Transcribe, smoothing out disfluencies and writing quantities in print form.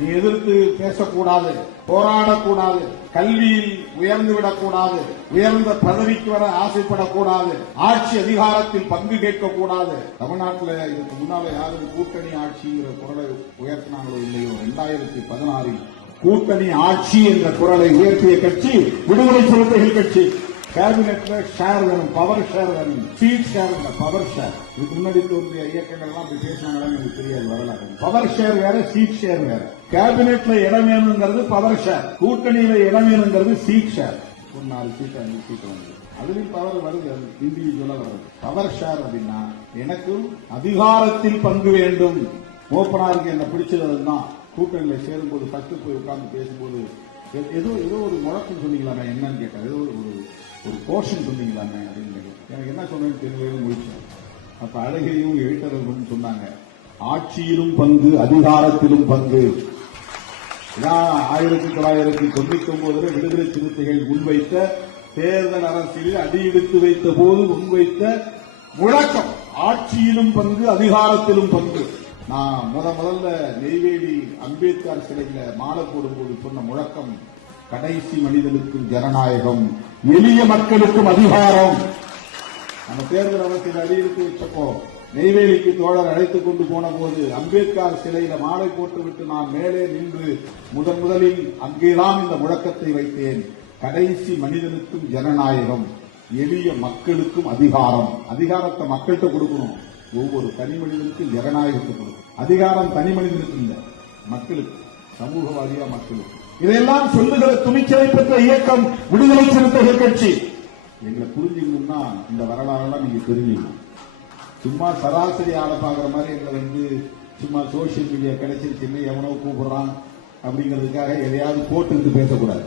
நீ எதிர்த்து பேசக்கூடாது, போராடக்கூடாது, கல்வியில் உயர்ந்துவிடக்கூடாது, உயர்ந்த பதவிக்கு வர ஆசைப்படக்கூடாது, ஆட்சி அதிகாரத்தில் பங்கு கேட்கக்கூடாது. தமிழ்நாட்டில் இதுக்கு முன்னால யாரும் கூட்டணி ஆட்சிங்கிற குரலை உயர்த்தினாங்களோ இல்லையோ, 2016 கூட்டணி ஆட்சி என்ற குரலை உயர்த்திய கட்சி விடுதலை சிறுத்தைகள் கட்சி. கேபினெட்ல ஷேர் வேணும், பவர் ஷேர் வேணும், சீட் ஷேர் இல்ல, பவர் ஷேர். இதுக்கு முன்னாடி தோன்றிய இயக்கங்கள் எல்லாம் அப்படி பேசினாங்கன்னு எனக்கு தெரியாது, வரலாறு. பவர் ஷேர் வேற, சீட் ஷேர் வேற. கேபினெட்ல இடம் வேணுங்கிறது பவர் ஷேர், கூட்டணியில இடம் வேணுங்கிறது சீட் ஷேர். ஒரு 4 சீட் 5 சீட் வந்து அதுலயும் பவர் வருது, இண்டிவிஜுவலா வருது. பவர் ஷேர் அப்படின்னா எனக்கும் அதிகாரத்தில் பங்கு வேண்டும். ஓப்பனாருக்கு என்ன பிடிச்சது தான். கூட்டணியில சேரும்போது ஃபர்ஸ்ட் போய் உட்கார்ந்து பேசும்போது ஏதோ ஒரு முழக்கம் சொன்னீங்களாமே, என்னன்னு கேட்டேன். ஏதோ ஒரு போர்ஷன் சொன்னீங்களாமே அப்படின்னு எனக்கு என்ன சொன்னேன்னு தெரியல, முடிச்சேன். அப்ப அழகையும் எழுத்தர்களும் சொன்னாங்க, ஆட்சியிலும் பங்கு, அதிகாரத்திலும் பங்கு. 1999 விடுதலை சிறுத்தைகள் முன்வைத்த தேர்தல் அரசியலில் அடியெடுத்து வைத்த போது முன்வைத்த முழக்கம் ஆட்சியிலும் பங்கு, அதிகாரத்திலும் பங்கு. நான் முதல்ல நெய்வேலி அம்பேத்கர் சிலையில மாலை போடும்போது சொன்ன முழக்கம், கடைசி மனிதனுக்கும் ஜனநாயகம், எளிய மக்களுக்கும் அதிகாரம். நம்ம தேர்தல் அரசியல் அடியெடுத்து வச்சப்போ நெய்வேலிக்கு தோழர் அழைத்துக் கொண்டு போன போது அம்பேத்கர் சிலையில மாலை போட்டுவிட்டு நான் மேலே நின்று முதலில் அங்கேதான் இந்த முழக்கத்தை வைத்தேன். கடைசி மனிதனுக்கும் ஜனநாயகம், எளிய மக்களுக்கும் அதிகாரம். அதிகாரத்தை மக்கள்கிட்ட கொடுக்கணும், ஒவ்வொரு தனி மனிதனுக்கும் ஜனநாயகத்தை கொடுக்கும். அதிகாரம் தனி மனிதனுக்கு இல்ல, மக்களுக்கு, சமூகவாதியா மக்களுக்கு. இதையெல்லாம் சொல்லுகிற துணிச்சலை பெற்ற இயக்கம் விடுதலை சிறுத்தைகள் கட்சி. எங்களை புரிஞ்சுக்கணும்னா இந்த வரலாறெல்லாம் நீங்க தெரிஞ்சுக்கணும். சும்மா சராசரி ஆளை பாக்குற மாதிரி எங்களை சும்மா சோசியல் மீடியா கிடைச்சிருச்சுன்னு எவனோ கூப்பிடுறான் அப்படிங்கிறதுக்காக எதையாவது போட்டு பேசக்கூடாது.